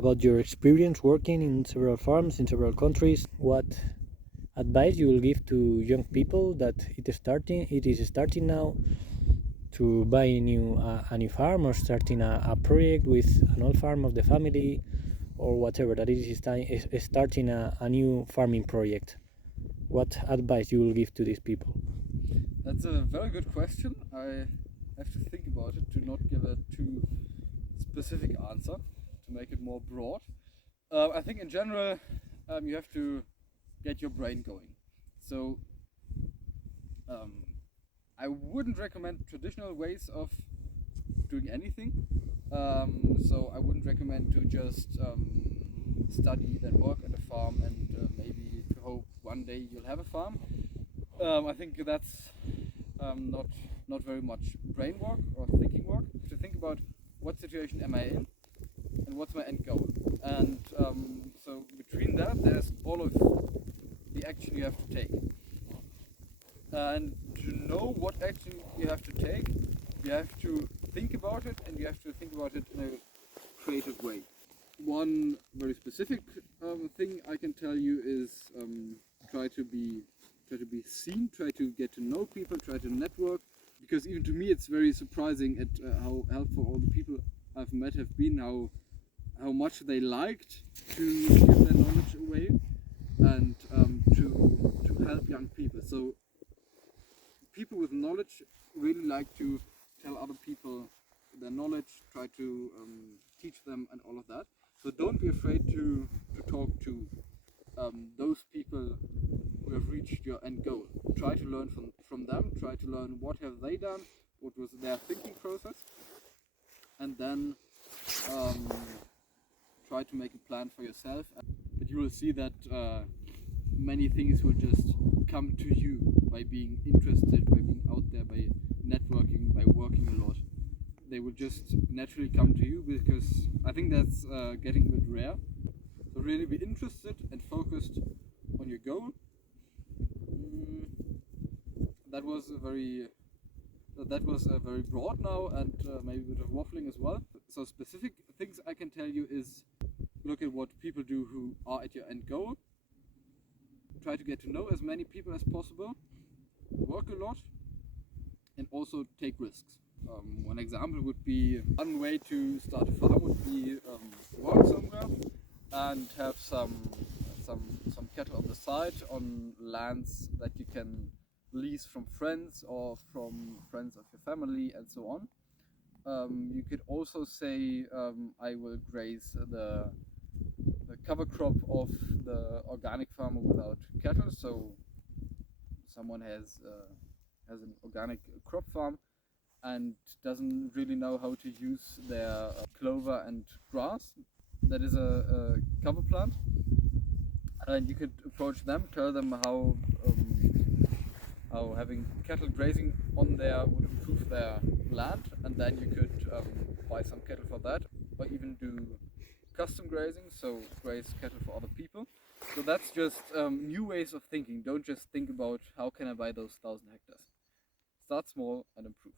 about your experience working in several farms in several countries. What advice you will give to young people that it is starting now to buy a new farm, or starting a project with an old farm of the family, or whatever that is starting a new farming project? What advice you will give to these people? That's a very good question. I have to think about it to not give a too specific answer, to make it more broad. I think in general, you have to get your brain going. So um, I wouldn't recommend traditional ways of doing anything. So I wouldn't recommend to just study, then work at a farm, and maybe to hope one day you'll have a farm. I think that's not very much brain work or thinking work. To think about what situation am I in and what's my end goal. And so between that, there's all of the action you have to take. And to know what action you have to take, you have to think about it, and you have to think about it in a creative way. One very specific thing I can tell you is try to be seen, try to get to know people, try to network. Because even to me, it's very surprising at how helpful all the people I've met have been, how much they liked to give their knowledge away and to help young people. So people with knowledge really like to tell other people their knowledge, try to teach them and all of that. So don't be afraid to talk to those people who have reached your end goal. Try to learn from them, try to learn what have they done, what was their thinking process, and then try to make a plan for yourself. But you will see that many things will just come to you by being interested, by being out there, by networking, by working a lot. They will just naturally come to you, because I think that's getting a bit rare. So really be interested and focused on your goal. That was very broad now, and maybe a bit of waffling as well. So specific things I can tell you is look at what people do who are at your end goal. Try to get to know as many people as possible. Work a lot, and also take risks. One example would be, one way to start a farm would be work somewhere and have some cattle on the side on lands that you can lease from friends or from friends of your family and so on. You could also say, I will graze the cover crop of the organic farmer without cattle. So someone has an organic crop farm and doesn't really know how to use their clover and grass. That is a cover plant, and you could approach them, tell them how having cattle grazing on there would improve their land, and then you could buy some cattle for that, or even do custom grazing, so graze cattle for other people. So that's just new ways of thinking. Don't just think about how can I buy those 1,000 hectares. Start small and improve.